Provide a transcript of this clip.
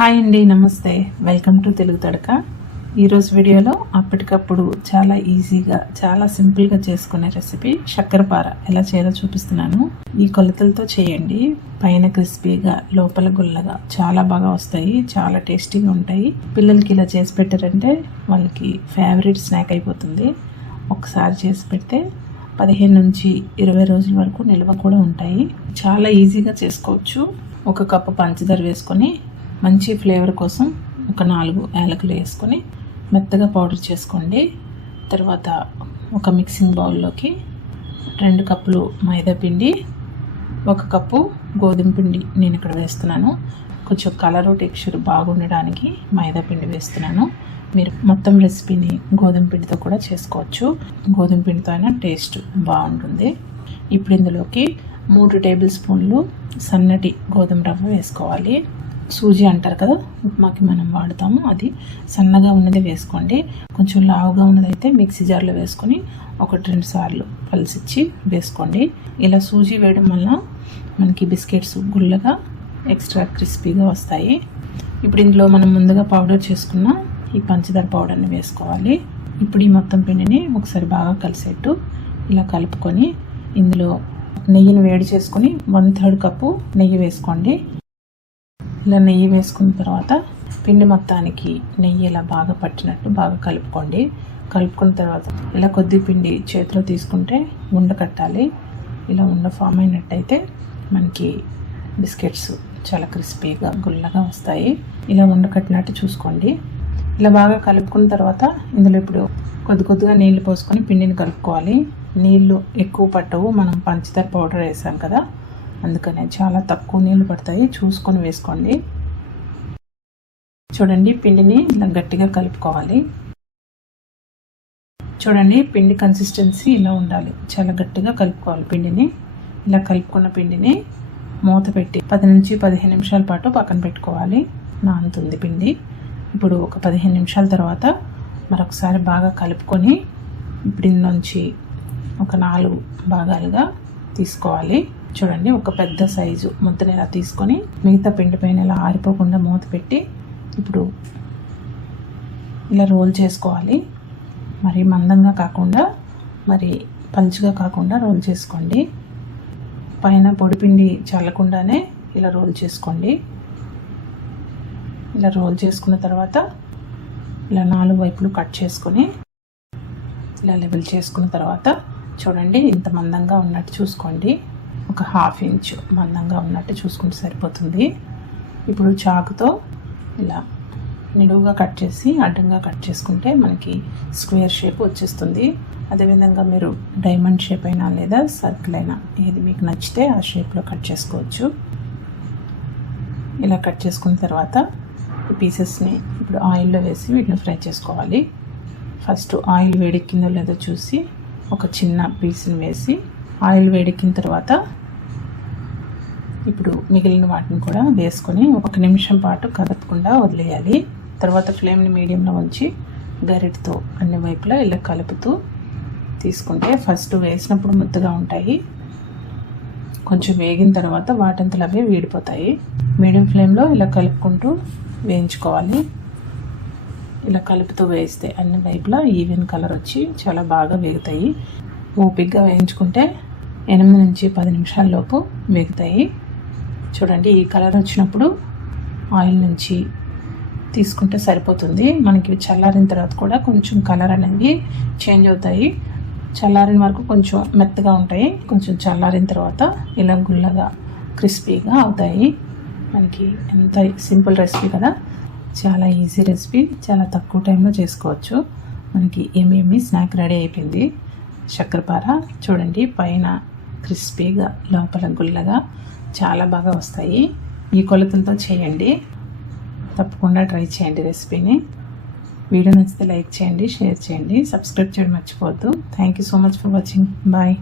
Hi అండి నమస్తే. Welcome to Telugu Thadaka. ఈరోజు వీడియోలో అప్పటికప్పుడు చాలా ఈజీగా చాలా సింపుల్గా చేసుకునే రెసిపీ చక్కెరపార ఎలా చేయాలో చూపిస్తున్నాను. ఈ కొలతలతో చేయండి. పైన క్రిస్పీగా లోపల గుల్లగా చాలా బాగా వస్తాయి చాలా టేస్టీగా ఉంటాయి. పిల్లలకి ఇలా చేసి పెట్టారంటే వాళ్ళకి ఫేవరెట్ స్నాక్ అయిపోతుంది. ఒకసారి చేసి పెడితే పదిహేను నుంచి ఇరవై రోజుల వరకు నిల్వ కూడా ఉంటాయి. చాలా ఈజీగా చేసుకోవచ్చు. ఒక కప్పు పంచదార వేసుకొని మంచి ఫ్లేవర్ కోసం ఒక నాలుగు యాలకులు వేసుకొని మెత్తగా పౌడర్ చేసుకోండి. తర్వాత ఒక మిక్సింగ్ బౌల్లోకి రెండు కప్పులు మైదా పిండి ఒక కప్పు గోధుమ పిండి నేను ఇక్కడ వేస్తున్నాను. కొంచెం కలరు టెక్స్చర్ బాగుండడానికి మైదా పిండి వేస్తున్నాను. మీరు మొత్తం రెసిపీని గోధుమ పిండితో కూడా చేసుకోవచ్చు. గోధుమ పిండితో అయినా టేస్ట్ బాగుంటుంది. ఇప్పుడు ఇందులోకి మూడు టేబుల్ స్పూన్లు సన్నటి గోధుమ రవ్వ వేసుకోవాలి. సూజీ అంటారు కదా ఉప్మాకి మనం వాడతాము. అది సన్నగా ఉన్నది వేసుకోండి. కొంచెం లావుగా ఉన్నదైతే మిక్సీ జార్లో వేసుకొని ఒకటి రెండు సార్లు పలిసిచ్చి వేసుకోండి. ఇలా సూజీ వేయడం వల్ల మనకి బిస్కెట్స్ గుల్లగా ఎక్స్ట్రా క్రిస్పీగా వస్తాయి. ఇప్పుడు ఇందులో మనం ముందుగా పౌడర్ చేసుకున్న ఈ పంచదార పౌడర్ని వేసుకోవాలి. ఇప్పుడు ఈ మొత్తం పిండిని ఒకసారి బాగా కలిసేట్టు ఇలా కలుపుకొని ఇందులో నెయ్యిని వేడి చేసుకొని వన్ థర్డ్ కప్పు నెయ్యి వేసుకోండి. ఇలా నెయ్యి వేసుకున్న తర్వాత పిండి మొత్తానికి నెయ్యి ఇలా బాగా పట్టినట్టు బాగా కలుపుకోండి. కలుపుకున్న తర్వాత ఇలా కొద్ది పిండి చేతిలో తీసుకుంటే ఉండ కట్టాలి. ఇలా ఉండ ఫామ్ అయినట్టయితే మనకి బిస్కెట్స్ చాలా క్రిస్పీగా గుల్లగా వస్తాయి. ఇలా ఉండ కట్టినట్టు చూసుకోండి. ఇలా బాగా కలుపుకున్న తర్వాత ఇందులో ఇప్పుడు కొద్ది కొద్దిగా నీళ్ళు పోసుకొని పిండిని కలుపుకోవాలి. నీళ్ళు ఎక్కువ పట్టవు. మనం పంచదార పౌడర్ వేసాం కదా అందుకనే చాలా తక్కువ నీళ్ళు పడతాయి. చూసుకొని వేసుకోండి. చూడండి పిండిని ఇలా గట్టిగా కలుపుకోవాలి. చూడండి పిండి కన్సిస్టెన్సీ ఇలా ఉండాలి. చాలా గట్టిగా కలుపుకోవాలి పిండిని. ఇలా కలుపుకున్న పిండిని మూత పెట్టి పది నుంచి పదిహేను నిమిషాల పాటు పక్కన పెట్టుకోవాలి. నానుతుంది పిండి. ఇప్పుడు ఒక పదిహేను నిమిషాల తర్వాత మరొకసారి బాగా కలుపుకొని ఇప్పుడు నుంచి ఒక నాలుగు భాగాలుగా తీసుకోవాలి. చూడండి ఒక పెద్ద సైజు ముద్దను ఇలా తీసుకొని మిగతా పిండి పైన ఇలా ఆరిపోకుండా మూత పెట్టి ఇప్పుడు ఇలా రోల్ చేసుకోవాలి. మరి మందంగా కాకుండా మరి పలుచుగా కాకుండా రోల్ చేసుకోండి. పైన పొడిపిండి చల్లకుండానే ఇలా రోల్ చేసుకోండి. ఇలా రోల్ చేసుకున్న తర్వాత ఇలా నాలుగు వైపులు కట్ చేసుకొని ఇలా లెవెల్ చేసుకున్న తర్వాత చూడండి ఇంత మందంగా ఉన్నట్టు చూసుకోండి. ఒక హాఫ్ ఇంచ్ మందంగా ఉన్నట్టు చూసుకుంటే సరిపోతుంది. ఇప్పుడు చాకుతో ఇలా నిలువుగా కట్ చేసి అడ్డంగా కట్ చేసుకుంటే మనకి స్క్వేర్ షేప్ వచ్చేస్తుంది. అదేవిధంగా మీరు డైమండ్ షేప్ అయినా లేదా సర్కిల్ అయినా ఏది మీకు నచ్చితే ఆ షేప్లో కట్ చేసుకోవచ్చు. ఇలా కట్ చేసుకున్న తర్వాత పీసెస్ని ఇప్పుడు ఆయిల్లో వేసి వీటిని ఫ్రై చేసుకోవాలి. ఫస్ట్ ఆయిల్ వేడెక్కిందో లేదో చూసి ఒక చిన్న పీస్ని వేసి ఆయిల్ వేడెక్కిన తర్వాత ఇప్పుడు మిగిలిన వాటిని కూడా వేసుకొని ఒక నిమిషం పాటు కదపకుండా వదిలేయాలి. తర్వాత ఫ్లేమ్ని మీడియంలో ఉంచి గరిటతో అన్ని వైపులా ఇలా కలుపుతూ తీసుకుంటే ఫస్ట్ వేసినప్పుడు ముద్దగా ఉంటాయి. కొంచెం వేగిన తర్వాత వాటంతలు అవే వీడిపోతాయి. మీడియం ఫ్లేమ్లో ఇలా కలుపుకుంటూ వేయించుకోవాలి. ఇలా కలుపుతూ వేస్తే అన్ని వైపులా ఈవెన్ కలర్ వచ్చి చాలా బాగా వేగుతాయి. ఓపిక్గా వేయించుకుంటే ఎనిమిది నుంచి పది నిమిషాల లోపు వేగుతాయి. చూడండి ఈ కలర్ వచ్చినప్పుడు ఆయిల్ నుంచి తీసుకుంటే సరిపోతుంది. మనకి చల్లారిన తర్వాత కూడా కొంచెం కలర్ అనేది చేంజ్ అవుతాయి. చల్లారిన వరకు కొంచెం మెత్తగా ఉంటాయి. కొంచెం చల్లారిన తర్వాత ఇలా గుల్లగా క్రిస్పీగా అవుతాయి. మనకి ఎంత సింపుల్ రెసిపీ కదా. చాలా ఈజీ రెసిపీ చాలా తక్కువ టైంలో చేసుకోవచ్చు. మనకి ఏమేమి స్నాక్ రెడీ అయిపోయింది? చక్కెరపార చూడండి పైన క్రిస్పీగా లోపల గుల్లగా చాలా బాగా వస్తాయి. ఈ కొలతలతో చేయండి. తప్పకుండా ట్రై చేయండి రెసిపీని వీడియో నచ్చితే లైక్ చేయండి షేర్ చేయండి. సబ్స్క్రైబ్ చేయడం మర్చిపోవద్దు. Thank you so much for watching bye